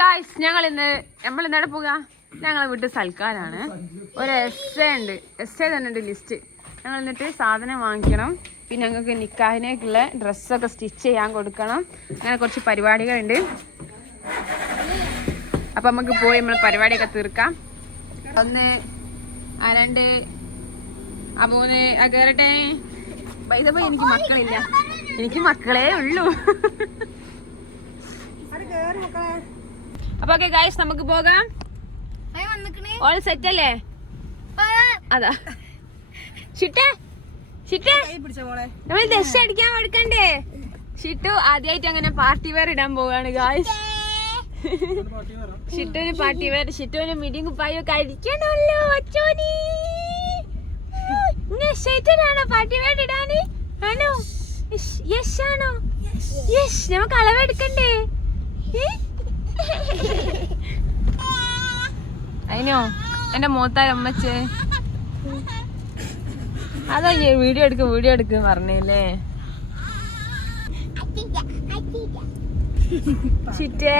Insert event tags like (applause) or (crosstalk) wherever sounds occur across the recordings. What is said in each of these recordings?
Guys ഞങ്ങൾ ഇന്ന് നമ്മൾ ഇന്നടെ പോക ഞങ്ങളെ വീട്ടിൽ സൽക്കാരാണ്. ഒരു എസ് എ ഉണ്ട്. എസ് എ തന്നെ ഉണ്ട് ലിസ്റ്റ് ഞങ്ങൾ എന്നിട്ട് സാധനം വാങ്ങിക്കണം. പിന്നെ ഞങ്ങൾക്ക് നിക്കാഹിനേക്കുള്ള ഡ്രസ്സൊക്കെ സ്റ്റിച്ച് ചെയ്യാൻ കൊടുക്കണം. അങ്ങനെ കുറച്ച് പരിപാടികളുണ്ട്. അപ്പം നമുക്ക് പോയി നമ്മൾ പരിപാടിയൊക്കെ തീർക്കാം. ഒന്ന് ആ രണ്ട് ആ മൂന്ന് ആ കയറട്ടെ പൈസ എനിക്ക് മക്കളില്ല. എനിക്ക് മക്കളേ ഉള്ളൂ. അപ്പൊ ഓക്കെ ഗായ്സ് നമുക്ക് പോകാം. ഓൾ സെറ്റ് അല്ലേ? അതാ. ഷിട്ടേ ഷിട്ടേ. നമ്മൾ ദശ അടിക്കാൻ കൊടുക്കണ്ടേ? ഷിട്ടു ആദ്യമായിട്ട് അങ്ങനെ പാർട്ടി വെയർ ഇടാൻ പോവാണ് ഗായ്സ് ഷിട്ടുവിന് പാർട്ടി വെയർ ഷിട്ടുവിന് മിടിയും കുപ്പായും കഴിക്കണല്ലോ അച്ചോനി. ആണോ പാർട്ടി വെയർ ഇടാന്? ആണോ? യെസ് ആണോ? യെസ് നമുക്ക് അളവെടുക്കണ്ടേ? ഏ? അതിനോ എന്റെ മൂത്താരമ്മച്ചേ. അതാ വീഡിയോ എടുക്ക് വീഡിയോ എടുക്ക് പറഞ്ഞില്ലേ? ചിറ്റേ?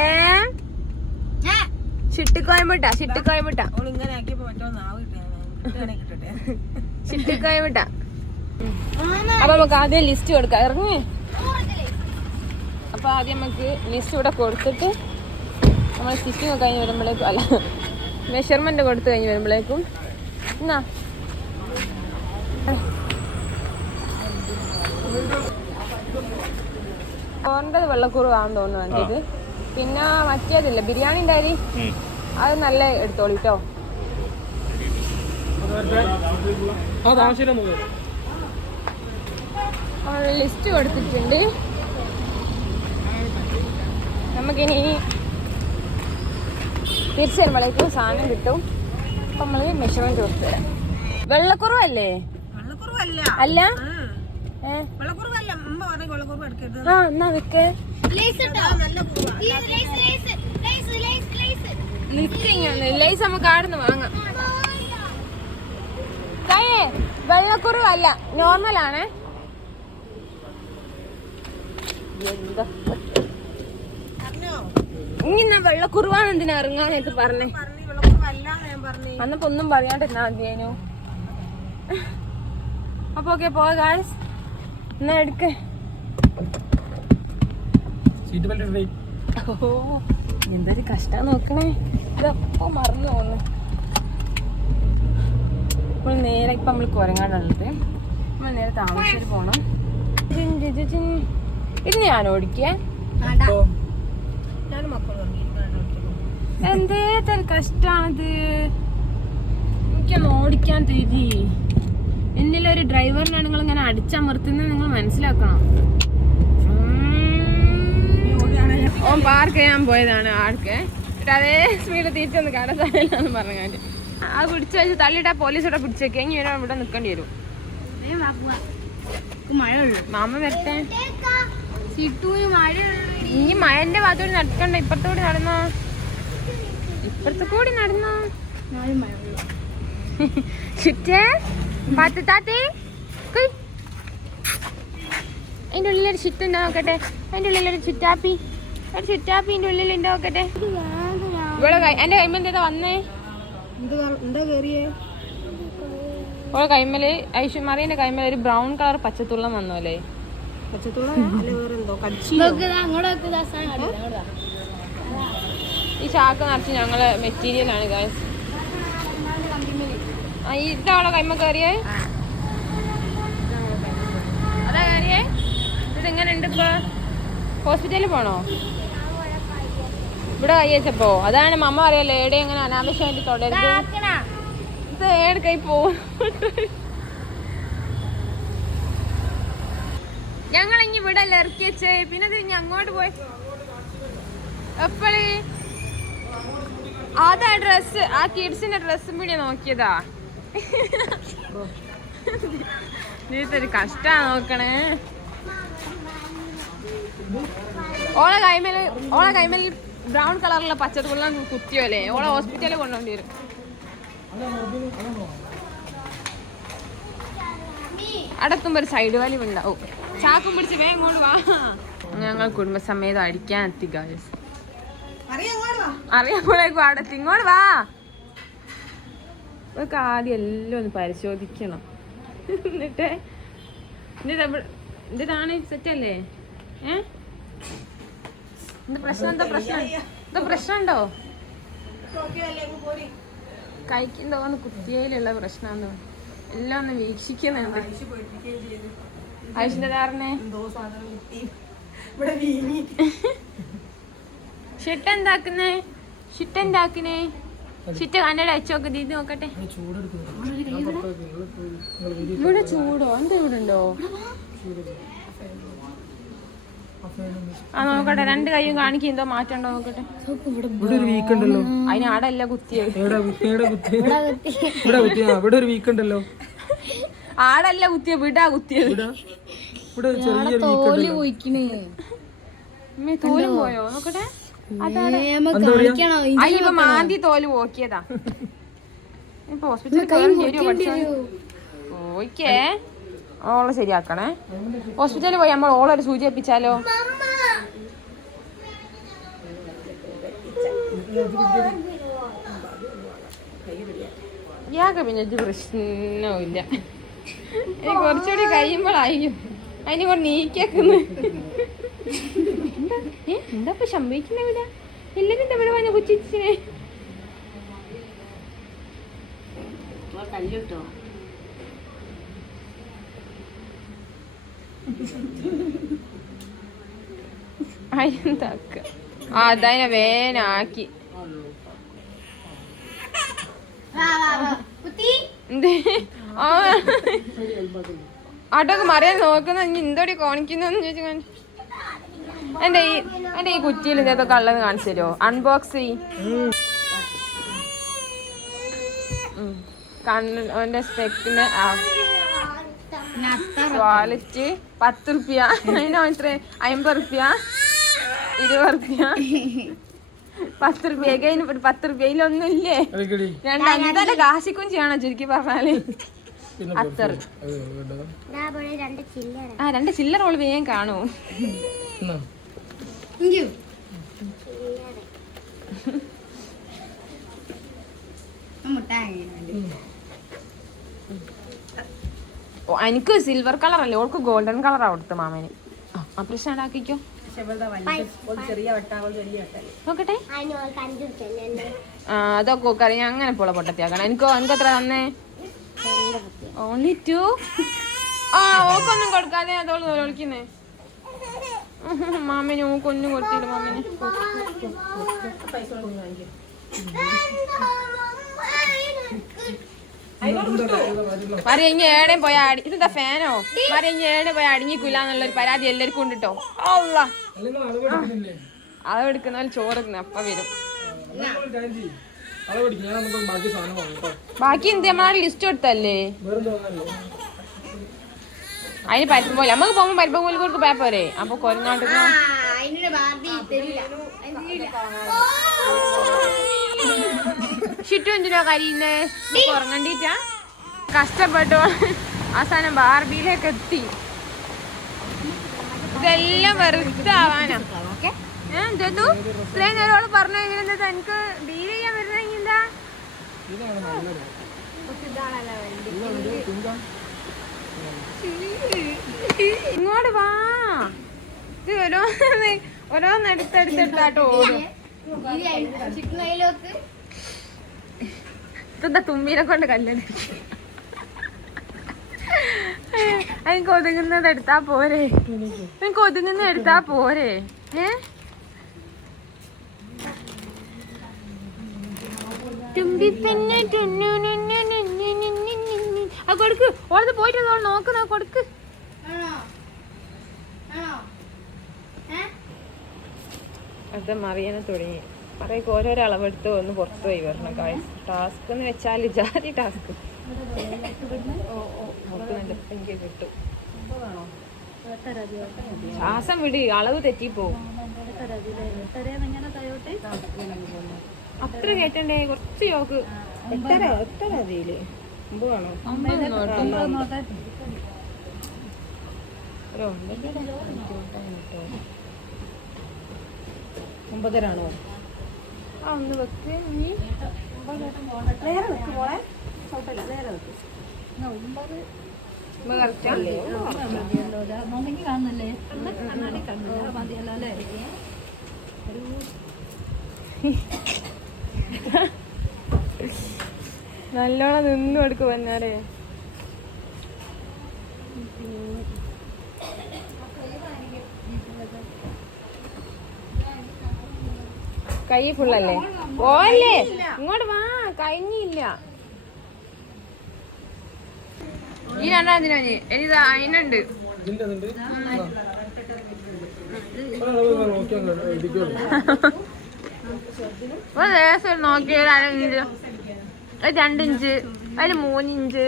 ചിട്ടിക്കോയമുട്ട ചിട്ടിക്കോയമിട്ട ചിട്ടിക്കോയമുട്ട അപ്പൊ നമുക്ക് ആദ്യം ലിസ്റ്റ് കൊടുക്കാം. ഇറങ്ങി. അപ്പൊ ആദ്യം നമുക്ക് ലിസ്റ്റ് ഇവിടെ കൊടുത്തിട്ട് നമ്മൾ സ്റ്റിച്ചിങ് കഴിഞ്ഞ് വരുമ്പോഴേക്കും അല്ല മെഷർമെന്റ് കൊടുത്തു കഴിഞ്ഞ് വരുമ്പോഴേക്കും എന്നാ? ചോറിന്റെത് വെള്ളക്കുറവാണെന്ന് തോന്നുന്നു ഇത് പിന്നെ മറ്റേതില്ല ബിരിയാണിന്റെ അരി? അത് നല്ല എടുത്തോളൂ കേട്ടോ ലിസ്റ്റ് കൊടുത്തിട്ടുണ്ട്. നമുക്കിനി തിരിച്ചു വരുമ്പോഴേക്കും സാധനം കിട്ടും. അപ്പം നമ്മൾ മെഷർമെന്റ് കൊടുത്തു തരാം. വെള്ളക്കുറവല്ലേ? അല്ല? ആ, എന്നാ വിക്ക് ലൈസ് നമുക്ക് ആടുന്ന് വാങ്ങാം. കയേ വെള്ളക്കുറവല്ല. നോർമലാണേ. ആണ് എന്താ ഇങ്ങനെ വെള്ളക്കുറവാണ് എന്തിനാ ഇറങ്ങാനായിട്ട് പറഞ്ഞേ. പറഞ്ഞു അന്നപ്പോ ഒന്നും പറയാണ്ടിരുന്നാ മതിയേനു അപ്പൊ ഓക്കെ പോകാൻ ഗായ്സ് എന്നാ എടുക്ക്. ഓ എന്തൊരു കഷ്ടാ നോക്കണേ. ഇതപ്പോ മറന്നു പോന്നു നമ്മൾ നേരെ ഇപ്പൊ നമ്മൾ കുരങ്ങാടുള്ളത്. നമ്മൾ നേരെ താമസിച്ചിട്ട് പോണം. ഇത് ഞാൻ ഓടിക്കേ ഞാൻ തരം കഷ്ടാണത്? എനിക്കൊന്ന് ഓടിക്കാൻ തരി എന്നിലൊരു ഡ്രൈവറിനാണ് നിങ്ങൾ ഇങ്ങനെ അടിച്ചമർത്തുന്നത് നിങ്ങൾ മനസ്സിലാക്കണം? ഓൻ പാർക്ക് ചെയ്യാൻ പോയതാണ് ആൾക്ക്. എന്നിട്ട് അതേ സ്പീഡ് തിരിച്ചൊന്ന് കടത്താനില്ലാന്ന് പറഞ്ഞു ആ പിടിച്ചു വെച്ച് തള്ളിയിട്ടാ പോലീസ് ഇവിടെ പിടിച്ചേക്ക് ഇനി വരാൻ ഇവിടെ നിൽക്കേണ്ടി വരും. മാമ വരട്ടെ. ഇനി മഴന്റെ ഭാഗത്തോട് നടക്കണ്ട ഇപ്പറത്തൂടി നടന്നോ? ഇപ്പുറത്തെ കൂടി നടന്നോ? ചുറ്റേ പാത്ത് താത്തേ കുയ്. അതിന്റെ ഉള്ളിലൊരു ചുറ്റുണ്ടോ നോക്കട്ടെ? അതിന്റെ ഉള്ളിലൊരു ചുറ്റാപ്പി. ഒരു ചുറ്റാപ്പി ഇതിന്റെ ഉള്ളിലുണ്ടോ നോക്കട്ടെ? ഇവിടെ കൈ എന്റെ കൈമ എന്താ വന്നേ? ഇവിടെ കൈമൽ ഐശ്വര്യമറിയുടെ കൈമൽ ഒരു ബ്രൗൺ കളർ പച്ചത്തുള്ളം വന്നോലേ ഈ ചാക്ക് നിറച്ച് ഞങ്ങൾ മെറ്റീരിയൽ ആണ് ഗായ്സ് ഇതാണോ കൈമ കയറിയേ? അതാ കയറിയേ? ഇത് എങ്ങനെ ഉണ്ട് ഇപ്പൊ? ഹോസ്പിറ്റലിൽ പോണോ? ഇവിടെ കൈ വെച്ചപ്പോ. അതാണ് മമ്മ അറിയാലോ എവിടെ എങ്ങനെ അനാവശ്യമായിട്ട് തൊടരുത്. ഇത് ഏടെ കൈ പോവും ഞങ്ങൾ ഇനി ഇവിടെ അല്ലേ ഇറക്കി വെച്ചേ? പിന്നെ ഇനി അങ്ങോട്ട് പോയി. എപ്പോഴേ അതാ ഡ്രസ് ആ കിഡ്സിന്റെ ഡ്രസ്സും കൂടി നോക്കിയതാ. നീത്തൊരു കഷ്ടാ നോക്കണേ. ഓളെ കൈമേൽ ഓളെ കൈമേൽ ബ്രൗൺ കളറുള്ള പച്ചത്തുള്ള കുത്തിയോലേ. ഓളെ ഹോസ്പിറ്റലിൽ കൊണ്ടുപോണ്ടി വരും. അടത്തുമ്പോ ഒരു സൈഡ് വലിവ് ഉണ്ടാവും ചാക്കും പിടിച്ച് വേഗം കൊണ്ട് വാ. ഞങ്ങൾ കുടുംബസമേതം അടിക്കാൻ എത്തി ഗായസ് അറിയാമ്പോഴേക്കും അവിടെ ഇങ്ങോട്ട് വാ ഇതൊക്കെ ആദ്യം എല്ലാം ഒന്ന് പരിശോധിക്കണം. എന്നിട്ട് എന്നിട്ട് എവിടെ- സെറ്റല്ലേ സെറ്റ് അല്ലേ? ഏ? എന്താ പ്രശ്നം? എന്താ പ്രശ്നം? എന്താ പ്രശ്നമുണ്ടോ കഴിക്കുന്തോന്ന് കുത്തിയയിലുള്ള പ്രശ്നമാണെന്ന്. എല്ലാം ഒന്ന് വീക്ഷിക്കുന്നുണ്ട്. ഷിട്ട് എന്താക്കുന്നേ ഷിട്ട് എന്താക്കുന്നേ ഷിറ്റ് കണ്ണട ദീദി നോക്കട്ടെ ഇവിടെ ചൂടോ? എന്താ ഇവിടെ ഉണ്ടോ? ആ നോക്കട്ടെ. രണ്ട് കൈയും കാണിക്കും. എന്തോ മാറ്റം ഉണ്ടോ നോക്കട്ടെ ഇവിടെ ഒരു വീക്ക് ഉണ്ടല്ലോ അതിന് ആടല്ല കുത്തിയത്. ഇവിടെ ഒരു വീക്ക് ഉണ്ടല്ലോ ആടല്ല കുത്തിയ വിടാ കുത്തിയത് തോൽ പോയിക്കണേ. തോലും പോയോ? നോക്കട്ടെ. അയ്യോ മാന്തി തോൽ പോക്കിയതാ. ഇപ്പൊ ഹോസ്പിറ്റലിൽ ഓക്കേ ഓളെ ശരിയാക്കണേ. ഹോസ്പിറ്റലിൽ പോയി നമ്മൾ ഓളൊരു സൂചി വെപ്പിച്ചാലോ ഇയാൾക്ക് പിന്നെ പ്രശ്നവും പ്രശ്നവുമില്ല. എനിക്ക് കുറച്ചുകൂടി കഴിയുമ്പോഴായിരിക്കും. അതിന് കൊണ്ട് നീക്കേക്കുന്നു ഏ എന്താ ഇപ്പൊ സംഭവിക്കുന്ന ഇവിടെ? എല്ലാരും എന്താ ഇവിടെ വന്ന് അതെന്താക്ക? ആ അതതിനെ വേനാക്കി എന്തേ? ആട്ടോക്ക് മറിയാൻ നോക്കുന്ന എന്തോടി കാണിക്കുന്നു ചോദിച്ചു എന്റെ ഈ എന്റെ ഈ കുറ്റിയിൽ ഇതൊക്കെ കള്ളത് കാണിച്ചു തരുമോ? അൺബോക്സ് ചെയ് ഉം. കണ്ണ് എന്റെ സ്പെക്കിന്റെ വാലറ്റ് പത്ത് റുപ്യ. അതിന് എത്ര അമ്പത് റുപ്യ. ഇരുപത് റുപ്യ. പത്ത് റുപ്യ. കഴിഞ്ഞ പത്ത് റുപ്യ. ഇതിലൊന്നും ഇല്ലേ രണ്ട് കാശിക്കും ചെയ്യണോ ചുരുക്കി പറഞ്ഞാൽ? ആ രണ്ട് ചില്ലറ ഓൾ വേഗം കാണൂ. എനിക്ക് സിൽവർ കളർ അല്ലേ? ഓൾക്ക് ഗോൾഡൻ കളറാ കൊടുത്തു മാമന്. ആ പ്രശ്നം ഉണ്ടാക്കിക്കോ നോക്കട്ടെ. ആ അതൊക്കെ അങ്ങനെ പോളെ പൊട്ടത്തിയാക്കണം. എനിക്കോ എനിക്ക് എത്ര തന്നേ? ഓൺലി ടു ആ ഓക്കൊന്നും കൊടുക്കാതെ അതോൾ ഒളിക്കുന്നേ മാമന് ഓക്കൊന്നും കൊടുത്തില്ല മാമന്. മറിയ ഇനി ഏടെ പോയി അടി ഇതെന്താ ഫാനോ? മറിയ ഇനി ഏടെ പോയി അടിങ്ങിക്കില്ല എന്നുള്ളൊരു പരാതി എല്ലാവർക്കും ഉണ്ട് കേട്ടോ അളവെടുക്കുന്ന ചോറ് അപ്പൊ വരും. ബാക്കി എന്ത് നമ്മളാ ലിസ്റ്റ് തോന്നല്ലേ അതിന് പരിപ്പം പോലെ. നമുക്ക് പോകുമ്പോ പരിപ്പം പോലെ കൊടുക്ക് പോയാ പോരെ. അപ്പൊ കൊരങ്ങാട്ട് ചുറ്റും എന്തിനാ കരിയുന്നേ? ഉറങ്ങണ്ടിട്ടാ കഷ്ടപ്പെട്ടു. അവസാനം ബാർബിയിലേക്ക് എത്തി. ഇതെല്ലാം വെറുതെ ആവാനാ. ഏ ജതു ഇത്രയും നേരം ഓൾ പറഞ്ഞു കഴിഞ്ഞാൽ എനിക്ക് ഡീൽ ചെയ്യാൻ വരുന്നെങ്കിൽ ഇങ്ങോട്ട് വാ. ഇത് ഓരോന്ന് ഓരോന്ന് എടുത്തെടുത്തെടുത്താട്ടോ ഓടും ഇതെന്താ തുമ്മീനെ കൊണ്ട് കല്ലടി അതിന് കൊതുങ്ങുന്നത് എടുത്താ പോരെ. എനിക്ക്. ഒതുങ്ങുന്നത് എടുത്താ പോരെ. ഏ? തുമ്പിപ്പെന്നെ ടുന്നു നുന്നു നുന്നു നുന്നു നുന്നു. ആ കൊടുക്ക്. ഓളത് പോയിട്ട് ഓൾ നോക്കുന്ന കൊടുക്ക്. അത് മറിയാനെ തുടങ്ങി. പറയൊക്കെ ഓരോരോ അളവെടുത്ത് ഒന്ന് പുറത്ത് പോയി വരണം ടാസ്ക് എന്ന് വെച്ചാൽ ജാതി ടാസ്ക് എനിക്ക് കിട്ടും. ശ്വാസം വിടി അളവ് തെറ്റിപ്പോവും. അത്ര കേട്ടണ്ടേ കുറച്ച് യോക്ക് എത്ര എത്ര അതിൽ. ഒമ്പതാണോ ഒമ്പതരാണോ ആ ഒന്ന് വെക്ക് നീ നേരെ വെക്ക് മോളെ. കുഴപ്പമില്ല നേരെ വെക്ക്. കറക്റ്റല്ലേ നല്ലോണം നിന്നു എടുക്ക് പറഞ്ഞാലേ കൈ ഫുള്ളല്ലേ? ഓല്ലേ ഇങ്ങോട്ട് വാ കഴിഞ്ഞില്ല. ഈ രണ്ടാം ദിനം ഇനി? ഇതാ അതിനുണ്ട് ഒരു ലേസം നോക്കിയാൽ ഒരു രണ്ടിഞ്ച് അതിൽ മൂന്നിഞ്ച്.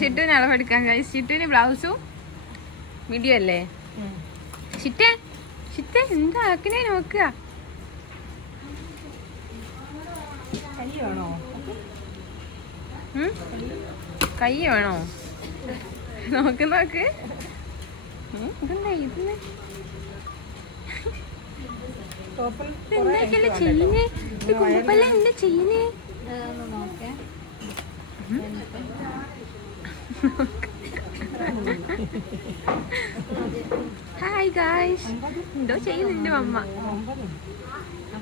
ഷിറ്റുവിന് അളവെടുക്കാൻ കഴിയും ഷിറ്റുവിന് ബ്ലൗസും മിഡിയും അല്ലേ? ഷിറ്റേ ഷിറ്റേ എന്താ ആക്കിനെ നോക്കുക? കൈ വേണോ? നോക്ക് നോക്ക്. ഹായ് ഗായ്സ് എന്തോ ചെയ്യുന്നുണ്ട് അമ്മ. എലാ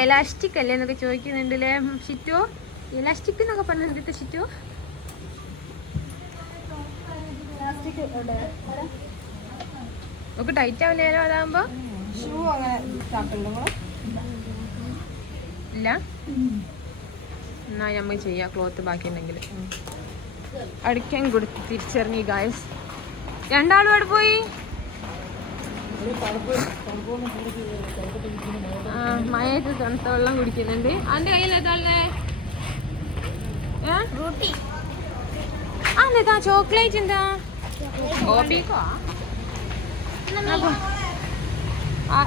എലാസ്റ്റിക് അല്ലേ എന്നൊക്കെ ചോദിക്കുന്നുണ്ടല്ലേ ഷിറ്റോ? എലാസ്റ്റിക് എന്നൊക്കെ പറഞ്ഞിട്ട് ഷിറ്റോ? ഒക്കെ ടൈറ്റ് ആവില്ലല്ലോ അതാകുമ്പോ ഷൂ അങ്ങനെ ഇല്ല. എന്നാ നമ്മൾ ചെയ്യാം ക്ലോത്ത് ബാക്കി ഉണ്ടെങ്കിൽ അടിക്കാൻ കൊടുത്ത് തിരിച്ചറിഞ്ഞു ഗായസ് രണ്ടാളും അവിടെ പോയി? മഴയത്ത് തണുത്ത വെള്ളം കുടിക്കുന്നുണ്ട്. അതിന്റെ കയ്യിൽ ഏതാളെ ആ എന്താ ചോക്ലേറ്റ് എന്താ? ഗോപിക്കോ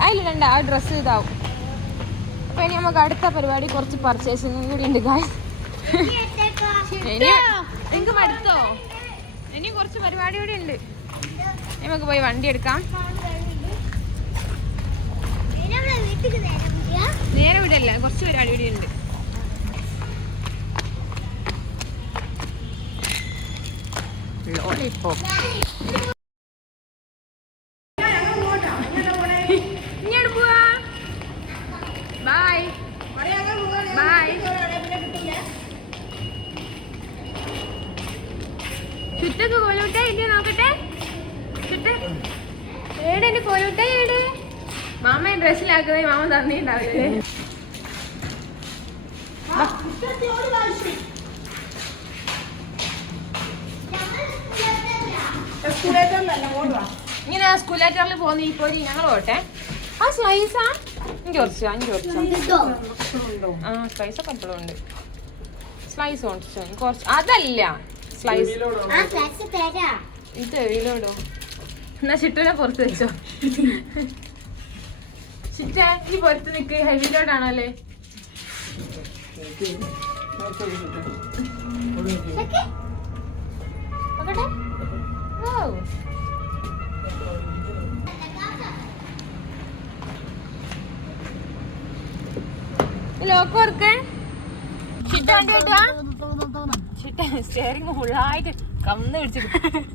അതിലിടണ്ട ആ ഡ്രസ്സ് ഇതാവും. അപ്പൊ ഇനി നമുക്ക് അടുത്ത പരിപാടി കുറച്ച് പർച്ചേസിംഗും കൂടി ഉണ്ട് കാര്യം നിങ്ങൾക്ക് മടുത്തോ? ഇനി കുറച്ച് പരിപാടി കൂടി ഉണ്ട്. നമുക്ക് പോയി വണ്ടി എടുക്കാം. നേരെ വിടല്ല കുറച്ച് പരിപാടി കൂടി ഉണ്ട്. ബൈ ചുറ്റക്ക് കോലൂട്ട ഇല്ല നോക്കട്ടെ? ചുറ്റ ഏടെ കോലൂട്ട? മാമ ഡ്രസ്സിലാക്കുന്നത് മാമ തന്നിട്ടുണ്ടാവില്ലേ ഇങ്ങനെ സ്കൂലേറ്ററിൽ പോകുന്ന ഈ പൊരി ഞങ്ങൾ പോട്ടെ. ആ സ്ലൈസാ എനിക്ക് കുറച്ച് അഞ്ച് കുറച്ച്? ആ സ്ലൈസ് ഒക്കെ എപ്പോഴും ഉണ്ട്. സ്ലൈസ് കുറച്ച് കുറച്ച്. അതല്ല സ്ലൈസ് ഇത് എവിലോടോ എന്നാ ചിട്ടൂനെ പുറത്ത് വെച്ചോ. പുറത്ത് നിക്ക് വർക്ക് സ്റ്റിയറിംഗ് ഫുള്ളായിട്ട് കന്ന് പിടിച്ചിട്ട്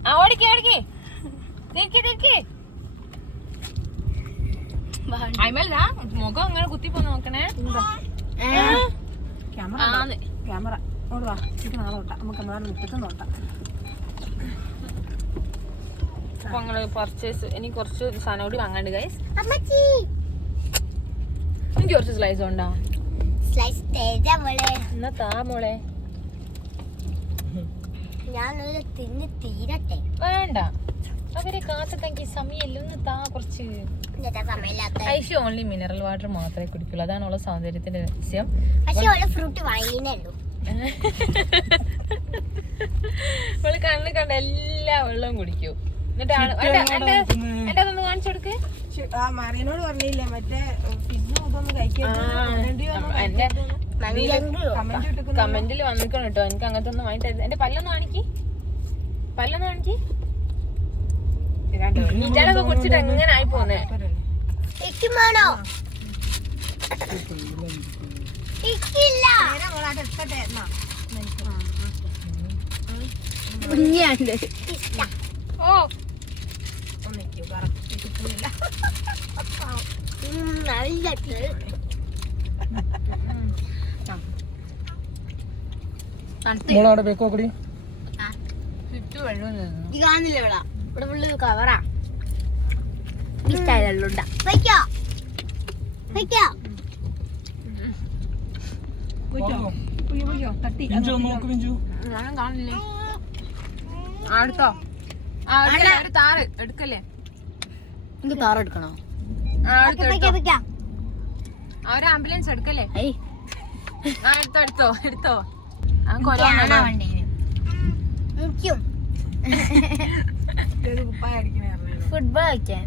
ആ ഓടിക്കേ ഓടിക്കേ. തിരിക്കേ തിരിക്കേ അയ്മല്ല മുഖം അങ്ങനെ കുത്തിപ്പോ നോക്കണേ. ക്യാമറ. ക്യാമറ. ഓട് വാ ഇത് നാളെ നോട്ടാം നമുക്ക് നാളെ മുറ്റത്ത് നോട്ടാം അപ്പൊ ഞങ്ങൾ പർച്ചേസ് എനിക്ക് കുറച്ച് സാധനം കൂടി വാങ്ങാണ്ട് ഗൈസ് എനിക്ക് കുറച്ച് സ്ലൈസ് ഉണ്ടോ? സ്ലൈസ് എന്നാ താ മോളെ. ഞാനൊരു തിന്ന് തീരട്ടെ. വേണ്ട. അവരെ കാത്തെങ്കിൽ സമയമില്ല. ഒന്ന് താ കുറച്ച്. ഐഷു ഓൺലി മിനറൽ വാട്ടർ മാത്രമേ കുടിക്കുള്ളൂ. അതാണ് ഉള്ള സൗന്ദര്യത്തിന്റെ രഹസ്യം. ഫ്രൂട്ട് വാങ്ങിയുള്ളൂ ഇവൾ കണ്ണ് കണ്ട എല്ലാ വെള്ളവും കുടിക്കും. എന്നിട്ടാണ് ആണ്- എന്റെ- എന്റെ- എന്റെ അതൊന്ന് കാണിച്ചു കൊടുക്ക്. ആ മറിയനോട് പറഞ്ഞില്ലേ മറ്റേ ഇതൊന്നും കമന്റിൽ വന്നിക്കണം കേട്ടോ എനിക്ക് അങ്ങനത്തെ ഒന്നും വാങ്ങിട്ട് എന്റെ പല്ലൊന്ന് കാണിക്ക്. പല്ലൊന്ന് കാണിക്ക്. നീറ്റാലൊക്കെ കുടിച്ചിട്ട് എങ്ങനെ ആയി പോന്നെ? ഇക്കുമാണോ ഇക്കില്ല. കുഞ്ഞാണ്ട്. ഓ. നല്ല മോളവിടെ ബേക്കോ കൂടി? ചുറ്റും വെള്ളം നിന്നു. ഇത് കാണുന്നില്ല ഇവിടെ. ഇവിടെ ഫുള്ള് കവറാ ഇഷ്ടമായതുണ്ട വയ്ക്കോ വയ്ക്കോ ഞാനും കാണില്ലേ ഒരു താറ് എടുക്കല്ലേ? എനിക്ക് താറെടുക്കണോ എടുക്കണോ? ആ ആംബുലൻസ് എടുക്കല്ലേ? ഐ. ആ എടുത്തോ എടുത്തോ എടുത്തോ. അവൻ കൊല്ലാണോ അടിക്കണേ ഫുട്ബോൾ കളിക്കാൻ.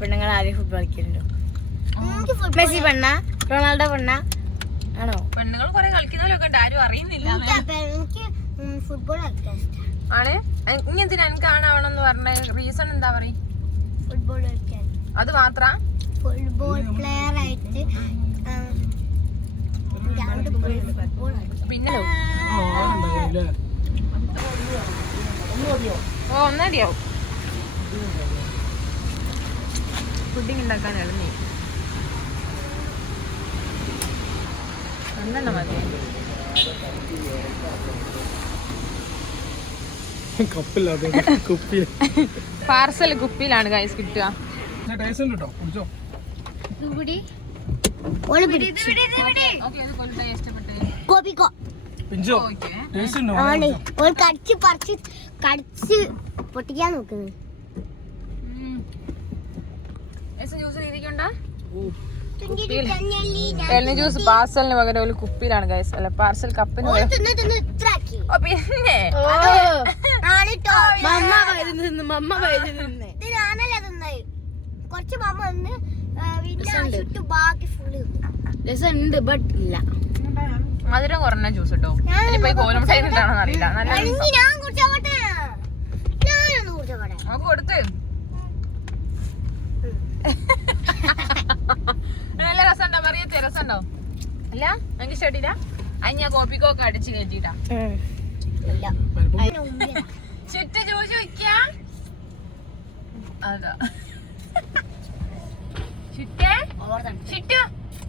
പെണ്ണുങ്ങൾ ആരും ഫുട്ബോൾ കളിക്കലുണ്ടോ? മെസ്സി പെണ്ണ? റൊണാൾഡോ പെണ്ണ? ആണോ? പെണ്ണുങ്ങൾ കൊറേ കളിക്കുന്നവരൊക്കെ ഉണ്ട് ആരും അറിയുന്നില്ല എനിക്ക് ഫുട്ബോൾ കളിക്കാൻ ആണ്? ഇനി എന്തിനാ എനിക്ക് ആണാവണമെന്ന് പറഞ്ഞ റീസൺ എന്താ പറയും? ഫുട്ബോൾ കളിക്കാൻ. അത് മാത്ര? ഫുട്ബോൾ പ്ലെയർ ആയിട്ട് പിന്നെ ഓ ഒന്നടിയാവും. പുഡിങ് ഉണ്ടാക്കാൻ എളുന്നേ ഒന്നെണ്ണം മതി. കപ്പില്ലാതെ കുപ്പി പാർസൽ കുപ്പിയിലാണ് ഗൈസ് കിട്ടുക. ടേസ്റ്റ് ഉണ്ട് കേട്ടോ. കുടിച്ചോ പൊട്ടിക്കാൻ നോക്കുന്നത് ജ്യൂസ് ഇരിക്കണ്ട എണ്ണ ജ്യൂസ് പാർസലിന് പകരം ഒരു കുപ്പിയിലാണ് ഗൈസ് അല്ല പാർസൽ കപ്പിന് പിന്നെ. കുറച്ച് മമ്മ വന്ന് രസമുണ്ട് ബട്ട് ഇല്ല. മധുരം കുറഞ്ഞ ജ്യൂസ് കിട്ടോ കോലമുട്ടായി അറിയില്ല. നല്ല അല്ലെങ്കിൽ ഞാൻ കുടിച്ചോട്ടെ ഞാനൊന്ന് കുടിച്ചോട്ടെ കൊടുത്തേ. (laughs) നല്ല രസമുണ്ടോ? പറയത്തെ രസമുണ്ടോ? അല്ല. എനിക്ക് ഇഷ്ടപ്പെട്ടില്ല? അത് ഞാൻ കോപ്പിക്കൊക്കെ അടിച്ച് കയറ്റിട്ടാ ഇല്ല. ചുറ്റ ചോദിച്ചു വെക്ക അതാ. ചുറ്റേ? ചിട്ടു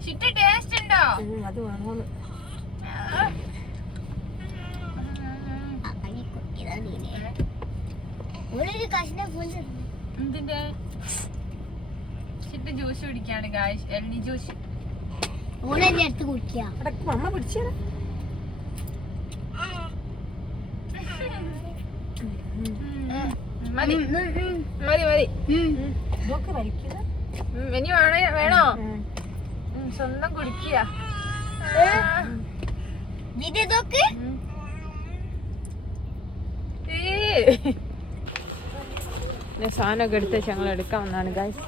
ചിട്ട ടേസ്റ്റ് ഉണ്ടോ? അത് വേണോന്ന്. എന്തിന്റെ ചിട്ട ജ്യൂസ് കുടിക്കാണ് ഗായ്സ് എള്ളി ജ്യൂസ്. ഓണെന്നെ എടുത്ത് കുടിക്കുക അടക്ക് മമ്മ പിടിച്ചേ മതി. മതി മതി. ഇതൊക്കെ ഇനി വേണോ? വേണോ? സ്വന്തം കുടിക്കുക. ഇത് നോക്ക് സാധനമൊക്കെ എടുത്ത് ഞങ്ങൾ എടുക്കാൻ വന്നാണ് ഗൈസ്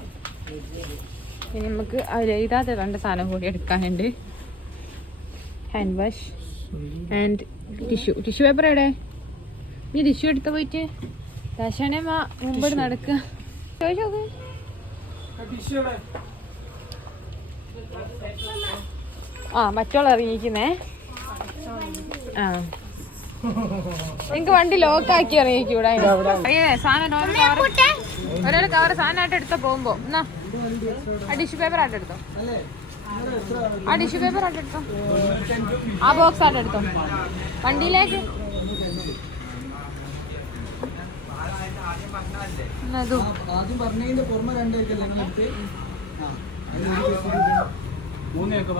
ഇനി നമുക്ക് അതിൽ എഴുതാതെ രണ്ട് സാധനം കൂടി എടുക്കാനുണ്ട്. Hand wash and tissue tissue paper എവിടെ? നീ ടിഷ്യൂ എടുത്ത് പോയിട്ട്. മാ മുമ്പോട്ട് നടക്കുക ചോദിച്ചോക്ക് ആ മറ്റുള്ള ഇറങ്ങിയിരിക്കുന്നേ. ആ. നിങ്ങക്ക് വണ്ടി ലോക്കാക്കി ഇറങ്ങിക്കൂടെ അയ്യേ സാധനം ഓരോരോ കവർ സാധനമായിട്ട് എടുത്ത പോകുമ്പോ. എന്നാ? ആ ടിഷ്യൂ പേപ്പർ ആയിട്ട് എടുത്തോ. ആ ടിഷ്യൂ പേപ്പർ ആയിട്ട് എടുത്തോ. ആ ബോക്സ് ആയിട്ട് എടുത്തോ. വണ്ടിയിലേക്ക്. ആദ്യം പറഞ്ഞതിന്റെ പുറമെ രണ്ടേക്കല്ലേ മൂന്നേക്ക്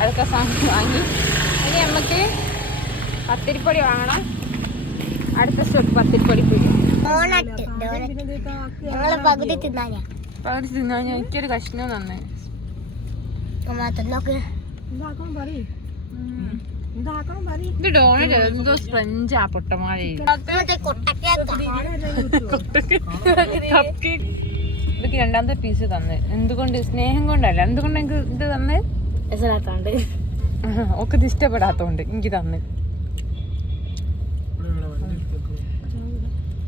അതൊക്കെ സാധനം വാങ്ങി. ഇനി നമുക്ക് പത്തിരിപ്പൊടി വാങ്ങണം. അടുത്ത സ്റ്റോപ്പ് പത്തിരിപ്പൊടി പോയി പകുതി തിന്നാ പകുതി ഞാൻ എനിക്കൊരു കഷ്ണം തന്നെ. ഇത് ഡോണറ്റ് എന്തോ ഇതൊക്കെ രണ്ടാമത്തെ പീസ് തന്നെ. എന്തുകൊണ്ട്? സ്നേഹം കൊണ്ടല്ല? എന്തുകൊണ്ട് എനിക്ക് ഇത് തന്ന്? രസമാക്കാണ്ട് (laughs) ഒക്കെ ഇഷ്ടപ്പെടാത്തോണ്ട് എനിക്ക് തന്ന്.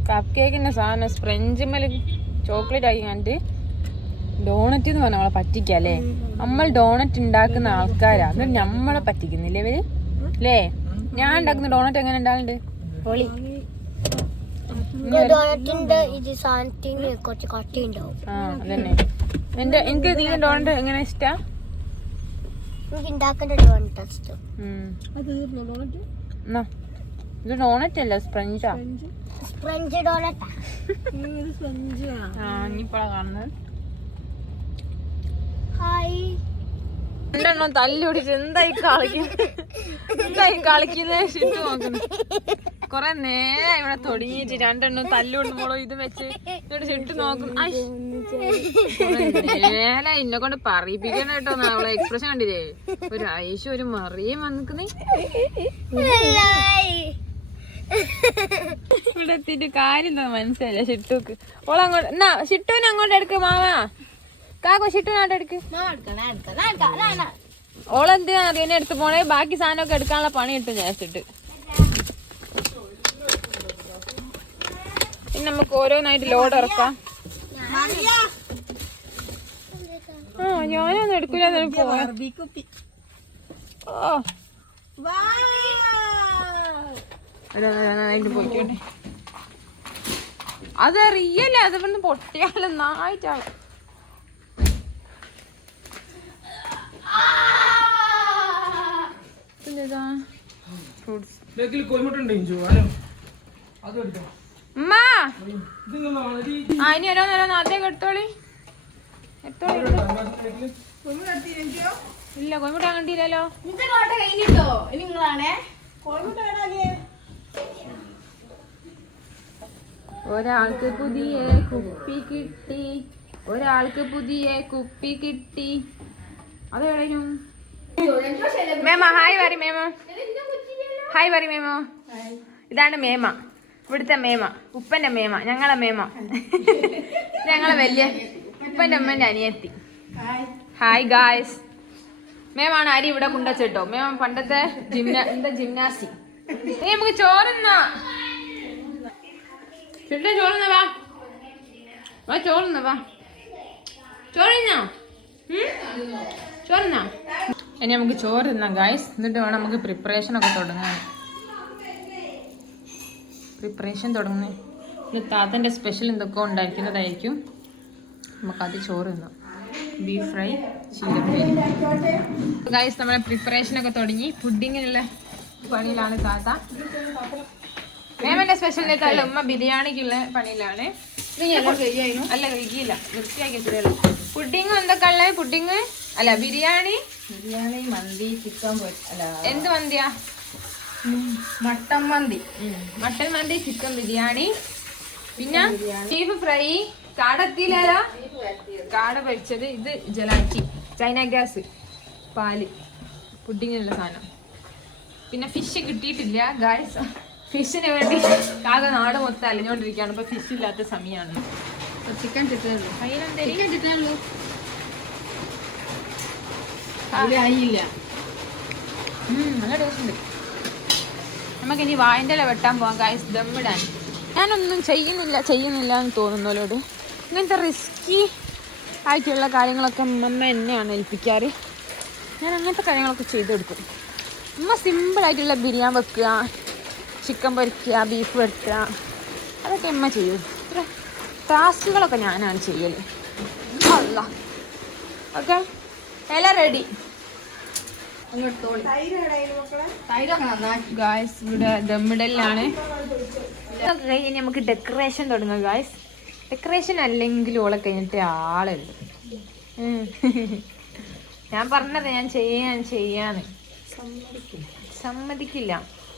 കപ്പ് കേക്കിന്റെ സാധനം സ്പ്രഞ്ച് മേൽ ചോക്ലേറ്റ് ആക്കി കണ്ടിട്ട് ഡോണറ്റ് എന്ന് പറഞ്ഞാൽ നമ്മളെ പറ്റിക്കല്ലേ നമ്മൾ ഡോണറ്റ് ഉണ്ടാക്കുന്ന ആൾക്കാരാ. എന്നിട്ട് നമ്മളെ പറ്റിക്കുന്നില്ലേ ഇവർ? അല്ലേ ഞാൻ ഉണ്ടാക്കുന്ന ഡോണറ്റ് എങ്ങനെ ഉണ്ടാകുന്നുണ്ട് എന്റെ എനിക്ക് നീ ഡോണറ്റ് എങ്ങനെ ഇഷ്ടാ? എനിക്ക് ഉണ്ടാക്കേണ്ട ഡോണറ്റ് ഇഷ്ടം ഉം. അത് തീർന്നു? ഡോണറ്റ് എന്നാ, ഇത് ഡോണറ്റ് അല്ല? സ്പ്രഞ്ചാ ഡോണറ്റാ സ്പഞ്ച് ആ? ഇനിയിപ്പോഴാ കാണുന്നത്. ഹായ് രണ്ടെണ്ണം തല്ലി പിടിച്ച് എന്തായി കളിക്കുന്നത് എന്തായി കളിക്കുന്നത് നോക്കുന്നു. കൊറേ നേരം ഇവിടെ തൊടിഞ്ഞിട്ട് രണ്ടെണ്ണം തല്ലുകൊണ്ടുമ്പോളോ ഇത് വെച്ച് എന്നിട്ട് ഷിട്ട് നോക്കും നേരെ ഇന്നെ കൊണ്ട് പറയിപ്പിക്കണ കേട്ടോ അവളെ എക്സ്പ്രഷൻ കണ്ടില്ലേ? ഒരു ഐശു ഒരു മറിയും വന്നിക്കുന്നേ. ഇവിടെ എത്തിയിട്ട് കാര്യം എന്താ മനസ്സിലായില്ല ഷിട്ടുക്ക്. ഓളങ്ങോട്ട് എന്നാ ഷിട്ടുവിനെ അങ്ങോട്ട് എടുക്ക് മാമ. കാക്കോ ഷിട്ടുവിനോട്ട് എടുക്ക്. ഓളെന്തിനാ അറിയാൻ എടുത്ത് പോണേ. ബാക്കി സാധനമൊക്കെ എടുക്കാനുള്ള പണി കിട്ടും ഷിട്ടു പിന്നെ നമുക്ക് ഓരോന്നായിട്ട് ലോഡ് ഇറക്കാം. ആ ഞാനൊന്നും കുപ്പി ഓ അതിന്റെ പോയിക്കോട്ടെ അത് റിയല്ല അത് ഇവിടുന്ന് പൊട്ടിയാൽ നന്നായിട്ടാണ് ഫ്രൂട്ട്സ് അത് എടുക്കാം ആദ്യം എടുത്തോളി. എടുത്തോളി. ഇല്ല കണ്ടില്ലല്ലോ. കഴിഞ്ഞിട്ടോ നിങ്ങളാണേ. ഒരാൾക്ക് പുതിയ കുപ്പി കിട്ടി. ഒരാൾക്ക് പുതിയ കുപ്പി കിട്ടി. അതെവിടെയും മേമ ഹായ് വരി മേമ. ഹായ് പറയും മേമോ. ഇതാണ് മേമ. ഇവിടുത്തെ മേമ ഉപ്പന്റെ മേമ ഞങ്ങളെ മേമ. ഞങ്ങളെ വലിയ ഉപ്പന്റെ അമ്മന്റെ അനിയത്തി. ഹായ് ഗായ്സ് മേമാണ് അരി ഇവിടെ കൊണ്ടുവച്ചിട്ടോ. മേമ പണ്ടത്തെ ജിംനാ എന്താ ജിംനാസി. ഏ നമുക്ക് ചോറുന്ന. ചുട്ട ചോറുന്ന വാ. ചോറുന്ന വാ. ചോറിന്നോ? ചോറുന്ന? ഇനി നമുക്ക് ചോറ് തിന്നാം ഗായ്സ് എന്നിട്ട് വേണം നമുക്ക് പ്രിപ്പറേഷൻ ഒക്കെ തുടങ്ങാൻ. പ്രിപ്പറേഷൻ തുടങ്ങുന്നത് ഇന്ന് താത്തന്റെ സ്പെഷ്യൽ എന്തൊക്കെ ഉണ്ടായിരിക്കുന്നതായിരിക്കും. നമുക്കത് ചോറ് തിന്നാം. ബീഫ് ഫ്രൈ ചീരപ്പേരി ഗായ്സ് നമ്മളെ പ്രിപ്പറേഷൻ ഒക്കെ തുടങ്ങി. പുഡിങ്ങിനുള്ള പണിയിലാണ് താത്ത. മേമന്റെ സ്പെഷ്യൽ സ്പെഷ്യലിനേക്കാളും ഉമ്മ ബിരിയാണിക്കുള്ള പണിയിലാണ്. അല്ല കഴിക്കില്ല വൃത്തിയാക്കി പുഡിങ് എന്തൊക്കെ ഉള്ളത് പുഡിങ് അല്ല ബിരിയാണി. ബിരിയാണി മന്തി ചിക്കൻ അല്ല എന്ത് മന്തിയാ? മട്ടൻ മന്തി. മട്ടൻ മന്തി ചിക്കൻ ബിരിയാണി. പിന്നെ ബീഫ് ഫ്രൈ കാട എത്തിയില്ലല്ലോ കാട പൊരിച്ചത് ഇത് ജലാറ്റി ചൈന ഗ്യാസ് പാൽ പുഡിങ്ങിനുള്ള സാധനം. പിന്നെ ഫിഷ് കിട്ടിയിട്ടില്ല ഗായസ് ഫിഷിന് വേണ്ടി കാക നാട് മൊത്തം അലഞ്ഞോണ്ടിരിക്കുകയാണ്. ഇപ്പൊ ഫിഷ് ഇല്ലാത്ത സമയമാണ് ചിക്കൻ ചിക്കനുള്ളൂ നല്ല ടേസ്റ്റ് ഉണ്ട്. നമുക്ക് ഇനി വായന്റെ ഇല വെട്ടാൻ പോകാം ഗൈസ് ദമ്മിടാൻ ഞാനൊന്നും ചെയ്യുന്നില്ല ചെയ്യുന്നില്ല എന്ന് തോന്നുന്നവരോട് ഇങ്ങനത്തെ റിസ്കി ആയിട്ടുള്ള കാര്യങ്ങളൊക്കെ അമ്മ എന്നെയാണ് ഏൽപ്പിക്കാറ്. ഞാൻ അങ്ങനത്തെ കാര്യങ്ങളൊക്കെ ചെയ്തു കൊടുക്കും അമ്മ സിമ്പിളായിട്ടുള്ള ബിരിയാണി വെക്കുക ചിക്കൻ പൊരിക്കുക ബീഫ് വെക്കുക അതൊക്കെ അമ്മ ചെയ്യും. ഇത്ര ടാസ്കുകളൊക്കെ ഞാനാണ് ചെയ്യൽ അല്ല ഓക്കെ എല്ലാം റെഡി ഗായ്സ് ഇവിടെ ദമ്മിടലിലാണ് ഇനി നമുക്ക് ഡെക്കറേഷൻ തുടങ്ങാം ഗായ്സ് ഡെക്കറേഷൻ അല്ലെങ്കിലും ഓളെ കഴിഞ്ഞിട്ട് ആളുണ്ട്. ഞാൻ പറഞ്ഞത് ഞാൻ ചെയ്യാൻ ചെയ്യാന്ന്. സമ്മതിക്കില്ല.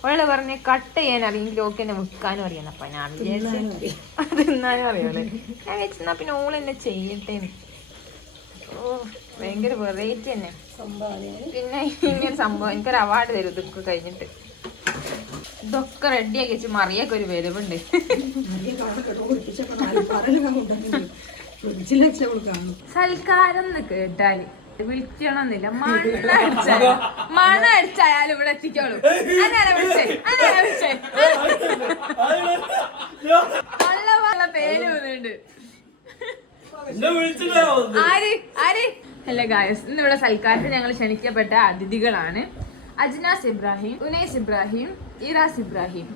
ഓളെ പറഞ്ഞ് കട്ട് ചെയ്യാൻ അറിയെങ്കിൽ ഓക്കെ എന്നെ മുക്കാനും അറിയണം. അപ്പൊ ഞാൻ വിചാരിച്ചു അത് തിന്നാനും അറിയാം ഞാൻ വെച്ചാ പിന്നെ ഓളെന്നെ എന്നെ ചെയ്യട്ടെ ഓ. ഭയങ്കര വെറൈറ്റി തന്നെ. പിന്നെ ഇങ്ങനെ സംഭവം എനിക്കൊരു അവാർഡ് തരും ഇതൊക്കെ കഴിഞ്ഞിട്ട്. ഇതൊക്കെ റെഡിയാക്കി വെച്ച് മറിയൊക്കെ ഒരു വരവുണ്ട് സൽക്കാരം എന്ന് കേട്ടാൽ. വിളിക്കണമെന്നില്ല. മണ്ണ അടിച്ചാൽ മണ അടിച്ചായാലും ഇവിടെ എത്തിക്കോളൂ. വിളിച്ചേ വിളിച്ചേ നല്ല പേര് വന്നിട്ടുണ്ട്. ആര്? ആര്? ഹലോ ഗായസ് ഇന്ന് ഇവിടെ സൽക്കാരത്തിൽ ഞങ്ങൾ ക്ഷണിക്കപ്പെട്ട അതിഥികളാണ്. അജ്നാസ് ഇബ്രാഹിം ഉനൈസ് ഇബ്രാഹിം ഇറാസ് ഇബ്രാഹിം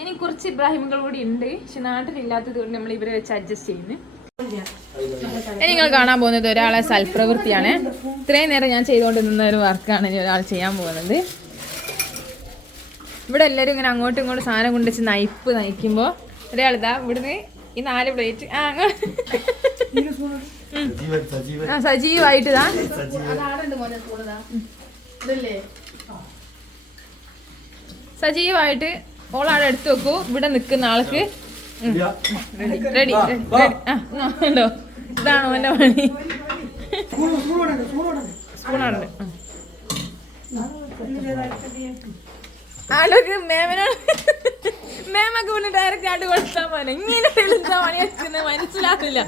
ഇനി കുറച്ച് ഇബ്രാഹിമുകൾ കൂടി ഉണ്ട്. പക്ഷെ നാട്ടിലില്ലാത്തത് കൊണ്ട് നമ്മൾ ഇവരെ വെച്ച് അഡ്ജസ്റ്റ് ചെയ്യുന്നു. നിങ്ങൾ കാണാൻ പോകുന്നത് ഒരാളെ സൽപ്രവൃത്തിയാണ്. ഇത്രയും നേരം ഞാൻ ചെയ്തുകൊണ്ടിരുന്ന ഒരു വർക്കാണ് ഇനി ഒരാൾ ചെയ്യാൻ പോകുന്നത്. ഇവിടെ എല്ലാവരും ഇങ്ങനെ അങ്ങോട്ടും ഇങ്ങോട്ടും സാധനം കൊണ്ടുവച്ച് നയിപ്പ് നയിക്കുമ്പോൾ ഒരാളിതാ ഇവിടുന്ന് ഈ നാല് പ്ലേറ്റ് ആ അങ്ങോട്ട്. സജീവായിട്ട് ഇതാ സജീവായിട്ട് ഓളാടെ എടുത്തു വെക്കൂ. ഇവിടെ നിൽക്കുന്ന ആൾക്ക്. റെഡി ഉണ്ടോ? ഇതാണോ എന്റെ പണി? സ്പൂണാണ് ആളൊക്കെ മേമനോട് മേമൊക്കെ പിന്നെ ഡയറക്റ്റ് ആയിട്ട് കൊടുത്താൽ പോലെ ഇങ്ങനെ തെളിഞ്ഞ പണി വെക്കുന്നത് മനസ്സിലാവില്ല.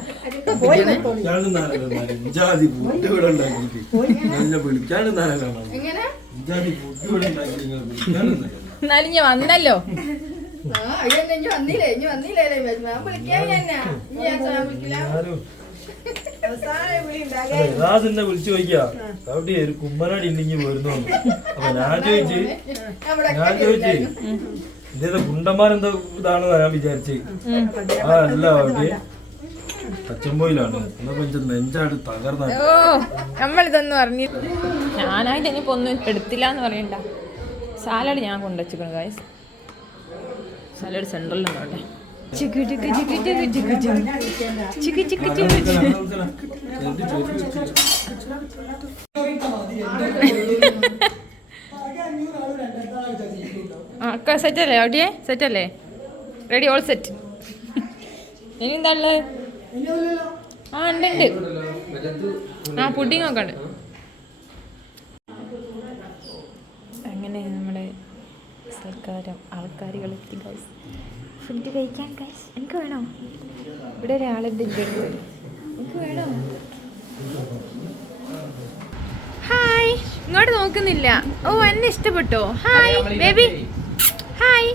എന്നാലും വന്നല്ലോ. വന്നില്ലേ? വിളിച്ചു ചോദിക്കാ. ഒരു കുമ്മനാടി ഉണ്ടെങ്കിൽ വരുന്നു. അപ്പൊ ഞാൻ ചോദിച്ചു. ഞാൻ ചോദിച്ചു. ഇതേതാ കുണ്ടന്മാരെന്തോ ഇതാണ് ഞാൻ വിചാരിച്ചേ ആ അല്ല അവിടെ പച്ചമ്പോയിലാണ് എന്നപ്പോ എന്റെ നെഞ്ചാട് തകർന്ന ഓ നമ്മളിതൊന്നും അറിഞ്ഞി ഞാനായിട്ട് ഇനിയിപ്പോ ഒന്നും എടുത്തില്ല എന്ന് പറയണ്ട സാലഡ് ഞാൻ കൊണ്ടുവച്ചിരിക്കണം ഗായ്സ് സാലഡ് സെൻട്രലിൽ നിന്നോട്ടെ ചിക്കു ആ സെറ്റ് അല്ലേ? ഓട്ടിയെ സെറ്റ് അല്ലേ? റെഡി ഓൾ സെറ്റ് ഇനി എന്താ ഉള്ളത് ആ ഉണ്ട് ഉണ്ട്. ആ പുഡിംഗ് ഒക്കെ ഉണ്ട്. അങ്ങനെ നമ്മുടെ സൽക്കാരം ആൾക്കാരുകൾ എത്തി ഗൈസ് ഫുഡ് കഴിക്കാൻ ഗൈസ് എനിക്ക് വേണോ? ഇവിടെ ഒരാളുണ്ട് എനിക്ക് വേണോ? ഹായ് ഇങ്ങോട്ട് നോക്കുന്നില്ല. ഓ എന്നെ ഇഷ്ടപ്പെട്ടോ? ഹായ് ബേബി ഹായ്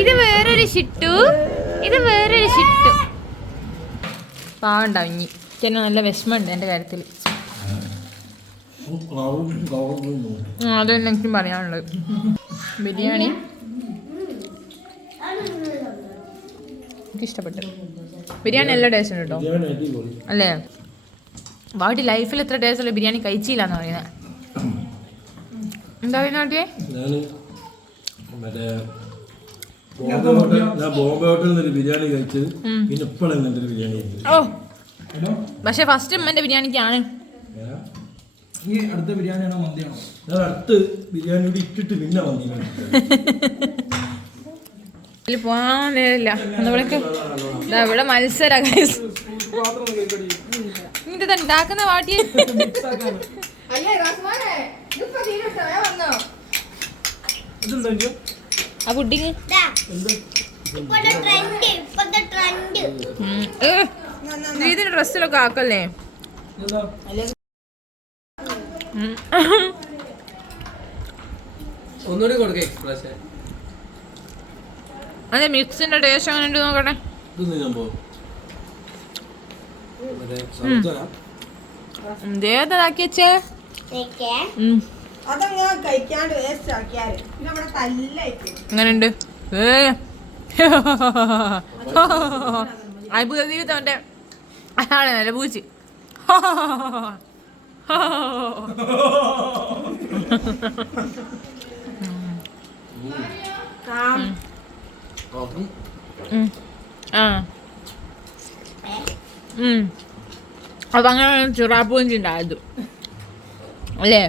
ഇത് വേറൊരു ഷിട്ടു. ഇത് വേറൊരു ഷിട്ടു. പാവണ്ടാവും ഇനി. എനിക്ക് നല്ല വിഷമമുണ്ട് എന്റെ കാര്യത്തിൽ. ആ, അത് തന്നെ എനിക്കും പറയാനുള്ളത്. ബിരിയാണി. എനിക്ക് ഇഷ്ടപ്പെട്ടു ബിരിയാണി നല്ല ടേസ്റ്റ് ഉണ്ട് കേട്ടോ. അല്ലേ? വാട്ടി ലൈഫിൽ എത്ര ടേസ്റ്റുള്ള ബിരിയാണി കഴിച്ചില്ല എന്ന് പറയുന്നത് എന്താ പറയുന്ന മറ്റേ ഞാൻ ബോംബെ ഹോട്ടലിൽ നിന്ന് ഒരു ബിരിയാണി കഴിച്ചത് പിന്നെ ഇപ്പോഴും ഇങ്ങനത്തെ ബിരിയാണി കഴിച്ചത് ഓ. പക്ഷെ ഫസ്റ്റ് ഉമ്മന്റെ ബിരിയാണിക്കാണ്. ഈ അടുത്ത ബിരിയാണിയാണോ മന്തിയാണോ? ഞാൻ അടുത്ത് ബിരിയാണി കൂടി ഇട്ടിട്ട് പിന്നെ മന്തി ഇതിൽ പോകാൻ നേരില്ല നമ്മൾക്ക് ഇവിടെ മത്സര ഇത് ഉണ്ടാക്കുന്ന (laughs) ആ ഡ്രസ്സിലൊക്കെ ആക്കല്ലേ? ഒന്നുകൂടി അതെ മിക്സിന്റെ ടേസ്റ്റ് അങ്ങനെ ഉണ്ട് നോക്കട്ടെ. ഇതേതാക്കിയച്ചേ അതങ്ങ് കഴിക്കാണ്ട് വേസ്റ്റ് അങ്ങനെയുണ്ട് അത്ഭുത അയാളെ നല്ല പൂച്ചി. അപ്പൊ അങ്ങനെ ചുറാപ്പൂഞ്ചി ഉണ്ടായത്. അല്ലേ?